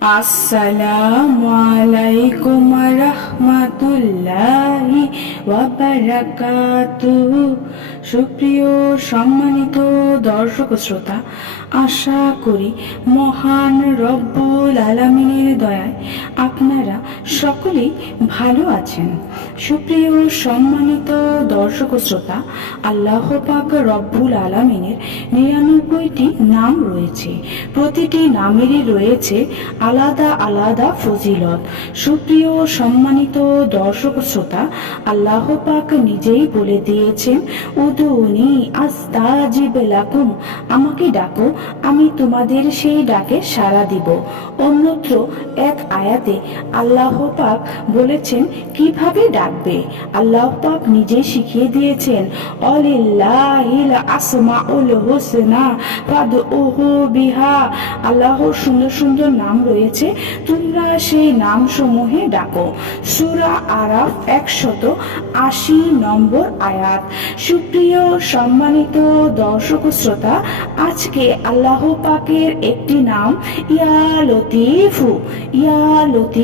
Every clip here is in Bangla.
আসসালামু আলাইকুম রহমাতুল্লাহি সুপ্রিয় সম্মানিত দর্শক শ্রোতা আশা করি মহান রব্বুল আলামিনের দয়ায় আপনারা সকলেই ভালো আছেন। সুপ্রিয়, সম্মানিত দর্শক শ্রোতা, আল্লাহ পাক রব্বুল আলামিনের নিরানব্বইটি নাম রয়েছে। প্রতিটি নামেরই রয়েছে আলাদা আলাদা ফজিলত। সুপ্রিয়, সম্মানিত দর্শক শ্রোতা, আল্লাহ পাক নিজেই বলে দিয়েছেন, উদুনি আস্তাজিব লাকুম, আমাকে ডাকো, আমি তোমাদের সেই ডাকে সাড়া দিব। অন্যত্র এক আয়াতে আল্লাহ পাক বলেছেন, কীভাবে ডাকবে? আল্লাহ পাক নিজে শিখিয়ে দিয়েছেন, অলিল্লাহিল আসমাউল হোসনা ফাদউহু বিহা। আল্লাহর সুন্দর সুন্দর নাম রয়েছে, তোমরা সেই নাম সমূহে ডাকো। সুরা আরাফ একশত আশি নম্বর আয়াত। সুপ্রিয় সম্মানিত দর্শক শ্রোতা, আজকে আল্লাহ পাকের একটি নাম ইয়া লতিফু ইয়া লতিফু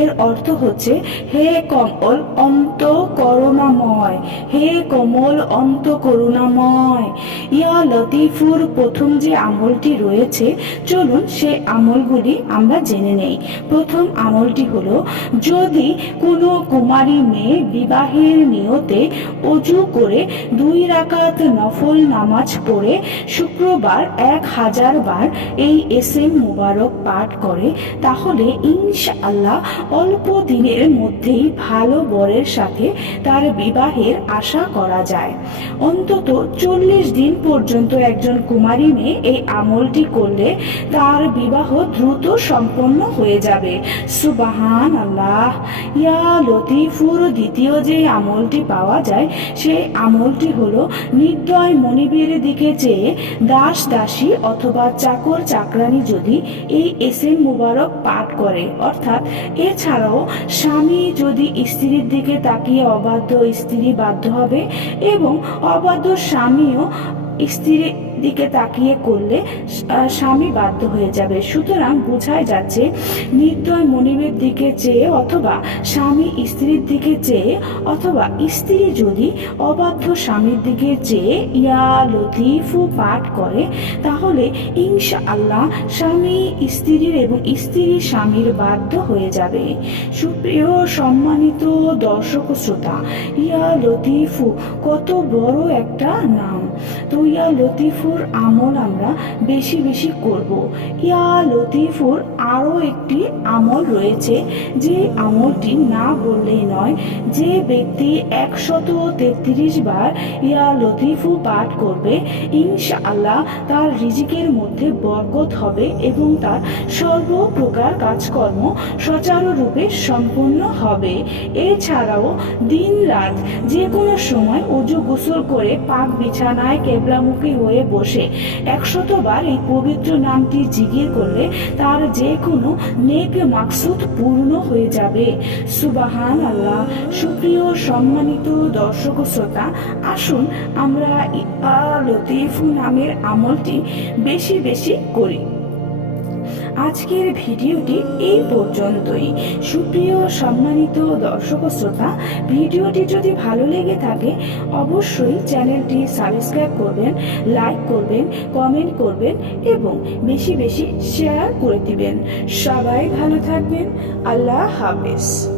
এর অর্থ হচ্ছে, হে কমল অন্ত করুণাময় হে কমল অন্ত করুণাময় ইয়া লতিফুর প্রথম যে আমলটি রয়েছে, চলুন সে আমলগুলি আমরা জেনে নেই। প্রথম আমলটি হলো, যদি কোনো কুমারী মেয়ে বিবাহের নিয়তে অজু করে দুই রাকাত নফল নামাজ পড়ে, শুক্রবার এক হাজার বার এই এস এম মুবারক পাঠ করে, তাহলে ইনশাআল্লাহ, অল্প দিনের মধ্যেই ভালো বরের সাথে তার বিবাহের আশা করা যায়। অন্তত চল্লিশ দিন পর্যন্ত একজন কুমারী মেয়ে এই আমলটি করলে তার বিবাহ দ্রুত সম্পন্ন হয়ে যাবে। সুবাহান আল্লাহ ইয়া লতিফুর দ্বিতীয় যে আমলটি পাওয়া যায়, সেই আমলটি হলো নির্দয় মনিবের দিকে চেয়ে দাস দাসী অথবা চাকর চাকরানি যদি এই এস এম মুবারক পাঠ করে অর্থাৎ এছাড়াও স্বামী যদি স্ত্রীর দিকে তাকিয়ে অবাধ্য স্ত্রী বাধ্য হবে এবং অবাধ্য স্বামীও স্ত্রীর দিকে তাকিয়ে করলে স্বামী বাধ্য হয়ে যাবে। সুতরাং বোঝাই যাচ্ছে, নির্দয় মনিবের দিকে চেয়ে অথবা স্বামী স্ত্রীর দিকে চেয়ে অথবা স্ত্রী যদি অবাধ্য স্বামীর দিকে চেয়ে ইয়া লতিফু পাঠ করে, তাহলে ইনশা আল্লাহ স্বামী স্ত্রীর এবং স্ত্রী স্বামীর বাধ্য হয়ে যাবে। সুপ্রিয় সম্মানিত দর্শক শ্রোতা, ইয়া লতিফু কত বড় একটা নাম। তো ইয়া লতিফুর আমল আমরা বেশি বেশি করব। ইয়া লতিফুর আরও একটি আমল রয়েছে, যে আমলটি না বললেই নয়, যে ব্যক্তি একশত তেত্রিশ বার ইয়া লতিফু পাঠ করবে, ইনশাআল্লাহ তার রিজিকের মধ্যে বরকত হবে এবং তার সর্বপ্রকার কাজকর্ম সুচারুরূপে সম্পন্ন হবে। এছাড়াও দিন রাত যে কোনো সময় অজু গোসল করে পাক বিছানায় কেবলামুখী হয়ে বসে। একশতবার এই পবিত্র নামটি জিগির করলে তার যে কোনো নেক মাকসুদ পূর্ণ হয়ে যাবে। সুবাহান আল্লাহ সুপ্রিয় সম্মানিত দর্শক শ্রোতা, আসুন আমরা ইফা লতিফু নামের আমলটি বেশি বেশি করি। আজকের ভিডিওটি এই পর্যন্তই। সুপ্রিয় সম্মানিত দর্শক শ্রোতা, ভিডিওটি যদি ভালো লেগে থাকে, অবশ্যই চ্যানেলটি সাবস্ক্রাইব করবেন, লাইক করবেন, কমেন্ট করবেন এবং বেশি বেশি শেয়ার করে দিবেন। সবাই ভালো থাকবেন। আল্লাহ হাফেজ।